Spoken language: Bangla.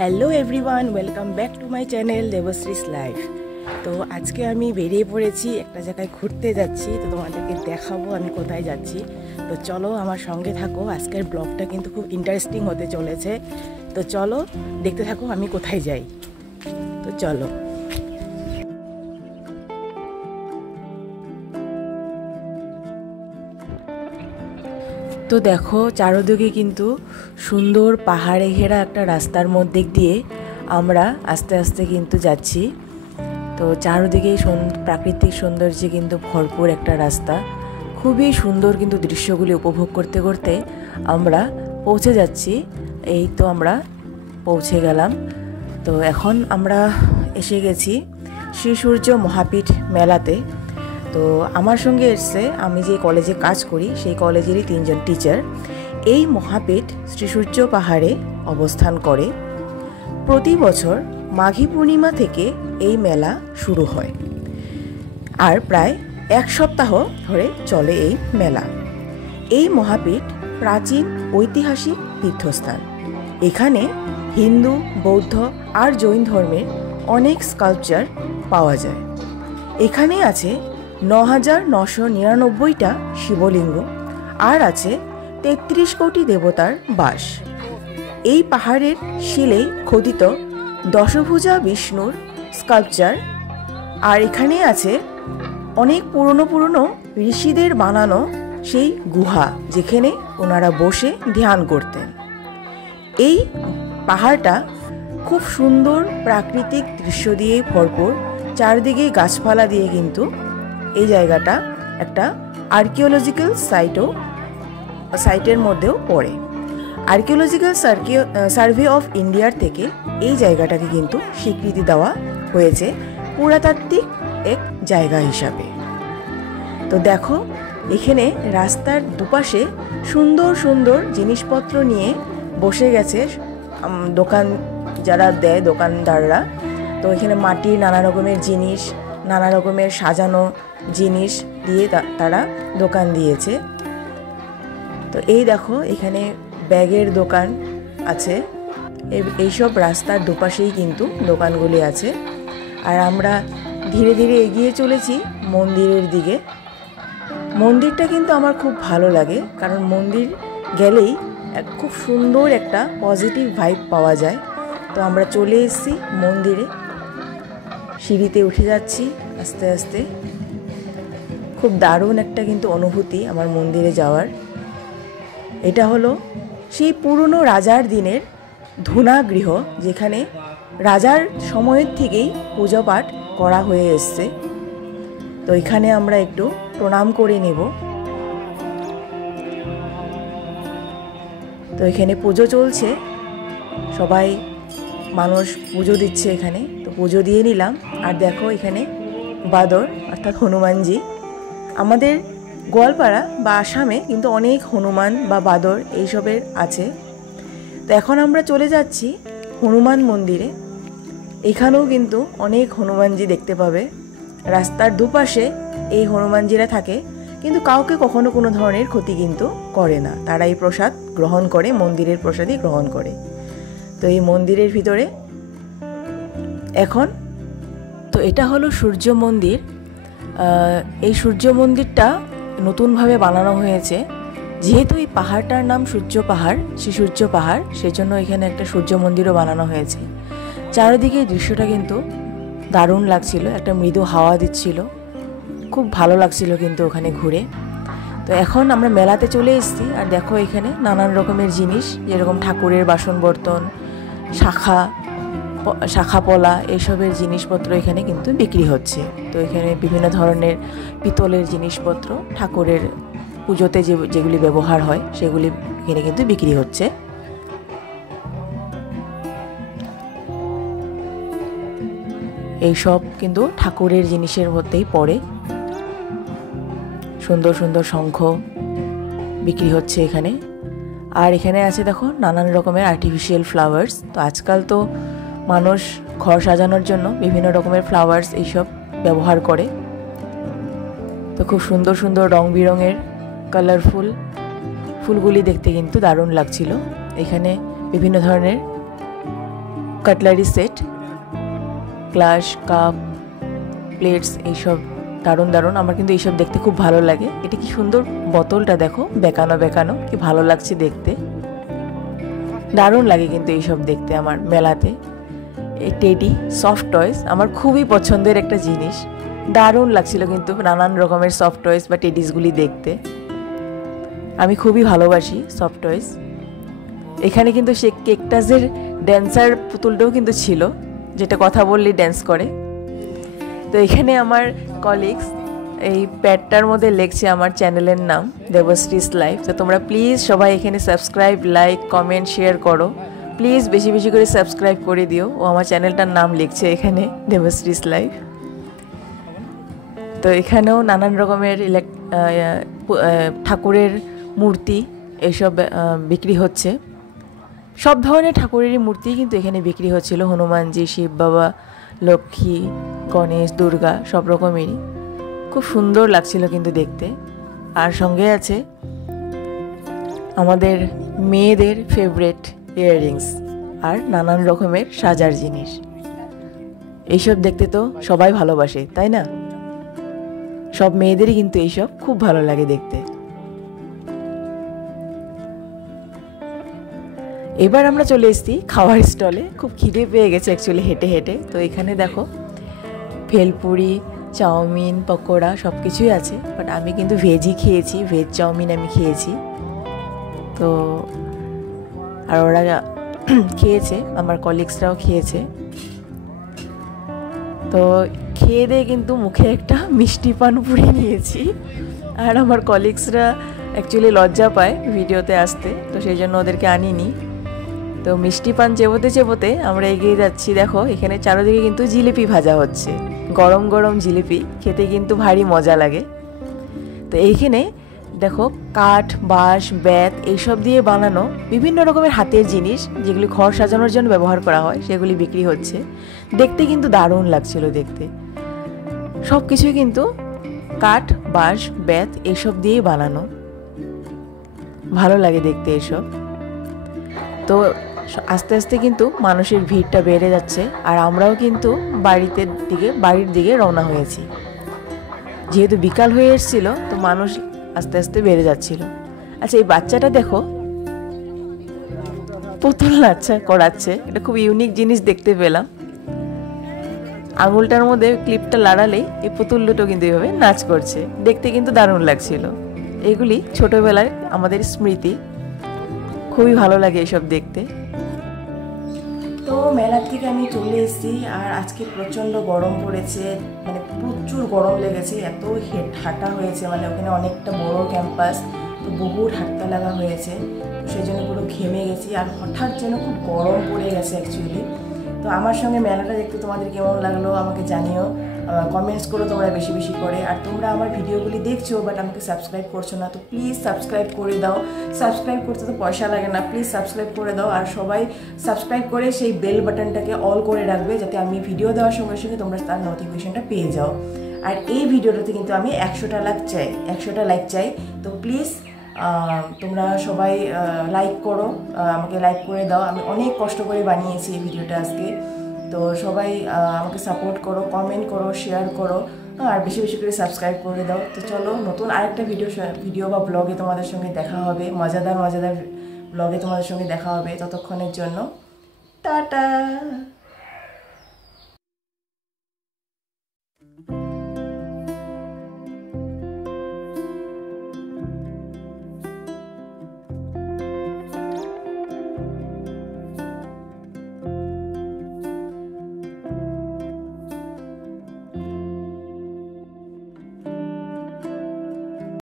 Hello everyone, welcome back to my channel Debashree's life. তো আজকে আমি বেরিয়ে পড়েছি, একটা জায়গায় ঘুরতে যাচ্ছি। তো তোমাদেরকে দেখাবো আমি কোথায় যাচ্ছি। তো চলো আমার সঙ্গে থাকো, আজকের ব্লগটা কিন্তু খুব ইন্টারেস্টিং হতে চলেছে। তো চলো দেখতে থাকো আমি কোথায় যাই। তো চলো। তো দেখো চারদিকে কিন্তু সুন্দর পাহাড়ে ঘেরা একটা রাস্তার মধ্যে দিয়ে আমরা আস্তে আস্তে কিন্তু যাচ্ছি। তো চারদিকেই প্রাকৃতিক সৌন্দর্যে কিন্তু ভরপুর একটা রাস্তা, খুবই সুন্দর কিন্তু দৃশ্যগুলি উপভোগ করতে করতে আমরা পৌঁছে যাচ্ছি। এই তো আমরা পৌঁছে গেলাম। তো এখন আমরা এসে গেছি শ্রী সূর্য মহাপীঠ মেলাতে। তো আমার সঙ্গে এসছে, আমি যে কলেজে কাজ করি সেই কলেজেরই 3 জন টিচার। এই মহাপীঠ শ্রী সূর্য পাহাড়ে অবস্থান করে। প্রতি বছর মাঘী পূর্ণিমা থেকে এই মেলা শুরু হয় আর প্রায় 1 সপ্তাহ ধরে চলে এই মেলা। এই মহাপীঠ প্রাচীন ঐতিহাসিক তীর্থস্থান। এখানে হিন্দু, বৌদ্ধ আর জৈন ধর্মের অনেক স্কাল্পচার পাওয়া যায়। এখানে আছে ৯,৯৯৯টা শিবলিঙ্গ আর আছে ৩৩ কোটি দেবতার বাস। এই পাহাড়ের শিলে খোদিত দশভুজা বিষ্ণুর স্কাল্পচার। আর এখানে আছে অনেক পুরনো ঋষিদের বানানো সেই গুহা, যেখানে ওনারা বসে ধ্যান করতেন। এই পাহাড়টা খুব সুন্দর প্রাকৃতিক দৃশ্য দিয়ে ভরপুর, চারদিকে গাছপালা দিয়ে কিন্তু এই জায়গাটা একটা আর্কিওলজিক্যাল সাইটের মধ্যেও পড়ে। আর্কিওলজিক্যাল সার্ভে অফ ইন্ডিয়ার থেকে এই জায়গাটাকে কিন্তু স্বীকৃতি দেওয়া হয়েছে পুরাতাত্ত্বিক এক জায়গা হিসাবে। তো দেখো এখানে রাস্তার দুপাশে সুন্দর সুন্দর জিনিসপত্র নিয়ে বসে গেছে দোকান যারা দেয়, দোকানদাররা। তো এখানে মাটির নানা রকমের জিনিস, নানা রকমের সাজানো জিনিস দিয়ে তারা দোকান দিয়েছে। তো এই দেখো এখানে ব্যাগের দোকান আছে। এইসব রাস্তার দুপাশেই কিন্তু দোকানগুলি আছে। আর আমরা ধীরে ধীরে এগিয়ে চলেছি মন্দিরের দিকে। মন্দিরটা কিন্তু আমার খুব ভালো লাগে, কারণ মন্দির গেলেই খুব সুন্দর একটা পজিটিভ ভাইব পাওয়া যায়। তো আমরা চলে এসেছি মন্দিরে, সিঁড়িতে উঠে যাচ্ছি আস্তে আস্তে। খুব দারুণ একটা কিন্তু অনুভূতি আমার মন্দিরে যাওয়ার। এটা হলো সেই পুরনো রাজার দিনের ধূনাগৃহ, যেখানে রাজার সময়ের থেকেই পূজা পাঠ করা হয়ে এসছে। তো এখানে আমরা একটু প্রণাম করে নেব। তো এখানে পুজো চলছে, সবাই মানুষ পুজো দিচ্ছে এখানে। তো পুজো দিয়ে নিলাম। আর দেখো এখানে বাদর অর্থাৎ হনুমানজি। আমাদের গোয়ালপাড়া বা আসামে কিন্তু অনেক হনুমান বা বাদর এইসবের আছে। তো এখন আমরা চলে যাচ্ছি হনুমান মন্দিরে। এখানেও কিন্তু অনেক হনুমানজি দেখতে পাবে। রাস্তার দুপাশে এই হনুমানজিরা থাকে, কিন্তু কাউকে কখনো কোনো ধরনের ক্ষতি কিন্তু করে না। তারা এই প্রসাদ গ্রহণ করে, মন্দিরের প্রসাদই গ্রহণ করে। তো এই মন্দিরের ভিতরে এখন তো এটা হলো সূর্য মন্দির। এই সূর্য মন্দিরটা নতুনভাবে বানানো হয়েছে। যেহেতু এই পাহাড়টার নাম সূর্য পাহাড়, শ্রী সূর্য পাহাড়, সেজন্য এখানে একটা সূর্য মন্দিরও বানানো হয়েছে। চারিদিকে দৃশ্যটা কিন্তু দারুণ লাগছিল, একটা মৃদু হাওয়া দিচ্ছিল, খুব ভালো লাগছিল কিন্তু ওখানে ঘুরে। তো এখন আমরা মেলাতে চলে এসেছি। আর দেখো এখানে নানান রকমের জিনিস, যেরকম ঠাকুরের বাসন বর্তন, শাখা পলা, এইসবের জিনিসপত্র এখানে কিন্তু বিক্রি হচ্ছে। তো এখানে বিভিন্ন ধরনের পিতলের জিনিসপত্র, ঠাকুরের পুজোতে যেগুলি ব্যবহার হয় সেগুলি এখানে কিন্তু বিক্রি হচ্ছে। এইসব কিন্তু ঠাকুরের জিনিসের মধ্যেই পড়ে। সুন্দর সুন্দর শঙ্খ বিক্রি হচ্ছে এখানে। আর এখানে আছে দেখো নানান রকমের আর্টিফিশিয়াল ফ্লাওয়ার্স। তো আজকাল তো মানুষ ঘর সাজানোর জন্য বিভিন্ন রকমের ফ্লাওয়ার্স এইসব ব্যবহার করে। তো খুব সুন্দর সুন্দর রং বেরঙের কালারফুল ফুলগুলি দেখতে কিন্তু দারুণ লাগছিল। এখানে বিভিন্ন ধরনের cutlery set, glass, cup, plates, এইসব দারুণ দারুণ। আমার কিন্তু এইসব দেখতে খুব ভালো লাগে। এটা কি সুন্দর বোতলটা দেখো, বেঁকানো বেঁকানো, কি ভালো লাগছে দেখতে, দারুণ লাগে কিন্তু এইসব দেখতে আমার মেলাতে। এই টেডি, সফট টয়েস আমার খুবই পছন্দের একটা জিনিস, দারুণ লাগছিল কিন্তু নানান রকমের সফট টয়েস বা টেডিসগুলি দেখতে। আমি খুবই ভালোবাসি সফট টয়েস। এখানে কিন্তু সে কেকটাসের ড্যান্সার পুতুলটাও কিন্তু ছিল, যেটা কথা বললেই ড্যান্স করে। তো এখানে আমার কলিগস এই প্যাডটার মধ্যে লিখছে আমার চ্যানেলের নাম দেবশ্রীস লাইফ। তো তোমরা প্লিজ সবাই এখানে সাবস্ক্রাইব, লাইক, কমেন্ট, শেয়ার করো প্লিজ, বেশি বেশি করে সাবস্ক্রাইব করে দিও। ও আমার চ্যানেলটার নাম লিখছে এখানে দেবশ্রীস লাইফ। তো এখানেও নানান রকমের ঠাকুরের মূর্তি এসব বিক্রি হচ্ছে। সব ধরনের ঠাকুরেরই মূর্তি কিন্তু এখানে বিক্রি হচ্ছিল, হনুমানজি, শিব বাবা, লক্ষ্মী, গণেশ, দুর্গা, সব রকমেরই। খুব সুন্দর লাগছিল কিন্তু দেখতে। আর সঙ্গে আছে আমাদের মেয়েদের ফেভারিট ইয়াররিংস আর নানান রকমের সাজার জিনিস। এইসব দেখতে তো সবাই ভালোবাসে, তাই না? সব মেয়েদেরই কিন্তু এইসব খুব ভালো লাগে দেখতে। এবার আমরা চলে এসেছি খাওয়ার স্টলে। খুব খিদে পেয়ে গেছে অ্যাকচুয়ালি হেঁটে হেঁটে। তো এখানে দেখো ভেলপুরি, চাউমিন, পকোড়া সব কিছুই আছে, বাট আমি কিন্তু ভেজই খেয়েছি, ভেজ চাউমিন আমি খেয়েছি। তো আর ওরা খেয়েছে, আমার কলিগসরাও খেয়েছে। তো খেয়ে দিয়ে কিন্তু মুখে একটা মিষ্টি পান পুড়ে নিয়েছি। আর আমার কলিগসরা অ্যাকচুয়ালি লজ্জা পায় ভিডিওতে আসতে, তো সেই জন্য ওদেরকে আনিনি। তো মিষ্টি পান চেবোতে চেবোতে আমরা এগিয়ে যাচ্ছি। দেখো এখানে চারিদিকে কিন্তু জিলিপি ভাজা হচ্ছে, গরম গরম জিলিপি, খেতে কিন্তু ভারী মজা লাগে। তো এইখানে দেখো কাঠ, বাঁশ, বেত এইসব দিয়ে বানানো বিভিন্ন রকমের হাতের জিনিস, যেগুলি ঘর সাজানোর জন্য ব্যবহার করা হয়, সেগুলি বিক্রি হচ্ছে। দেখতে কিন্তু দারুণ লাগছিল দেখতে। সব কিছুই কিন্তু কাঠ, বাঁশ, বেত এইসব দিয়েই বানানো, ভালো লাগে দেখতে এসব। তো আস্তে আস্তে কিন্তু মানুষের ভিড়টা বেড়ে যাচ্ছে, আর আমরাও কিন্তু বাড়ির দিকে রওনা হয়েছি। যেহেতু বিকাল হয়ে এসেছিল, তো মানুষ আস্তে আস্তে বেড়ে যাচ্ছিল। আচ্ছা, এই বাচ্চাটা দেখো পুতুল নাচা করাচ্ছে, এটা খুব ইউনিক জিনিস দেখতে পেলাম। আঙুলটার মধ্যে ক্লিপটা লাড়ালেই এই পুতুল দুটো কিন্তু এইভাবে নাচ করছে, দেখতে কিন্তু দারুণ লাগছিল। এগুলি ছোটবেলার আমাদের স্মৃতি, খুবই ভালো লাগে এসব দেখতে। তো মেলার থেকে আমি চলে এসেছি, আর আজকে প্রচণ্ড গরম পড়েছে, মানে প্রচুর গরম লেগেছে, এত হাঁটা হয়েছে, মানে ওখানে অনেকটা বড় ক্যাম্পাস, তো বহুত হাঁটতে লাগা হয়েছে, তো সেই জন্য পুরো ঘেমে গেছি। আর হঠাৎ যেন খুব গরম পড়ে গেছে অ্যাকচুয়ালি। তো আমার সঙ্গে মেলাটা দেখতে তোমাদের কেমন লাগলো আমাকে জানিও, কমেন্টস করো তোমরা বেশি বেশি করে। আর তোমরা আমার ভিডিওগুলি দেখছো বাট আমাকে সাবস্ক্রাইব করছো না, তো প্লিজ সাবস্ক্রাইব করে দাও। সাবস্ক্রাইব করতে তো পয়সা লাগে না, প্লিজ সাবস্ক্রাইব করে দাও। আর সবাই সাবস্ক্রাইব করে সেই বেল বাটনটাকে অল করে রাখবে, যাতে আমি ভিডিও দেওয়ার সঙ্গে সঙ্গে তোমরা তার নোটিফিকেশনটা পেয়ে যাও। আর এই ভিডিওটাতে কিন্তু আমি 100টা লাইক চাই। তো প্লিজ তোমরা সবাই লাইক করো, আমাকে লাইক করে দাও। আমি অনেক কষ্ট করে বানিয়েছি এই ভিডিওটা আজকে। তো সবাই আমাকে সাপোর্ট করো, কমেন্ট করো, শেয়ার করো, আর বেশি বেশি করে সাবস্ক্রাইব করে দাও। তো চলো নতুন আরেকটা ভিডিও বা ব্লগে তোমাদের সঙ্গে দেখা হবে, মজাদার ব্লগে তোমাদের সঙ্গে দেখা হবে। ততক্ষণের জন্য টাটা।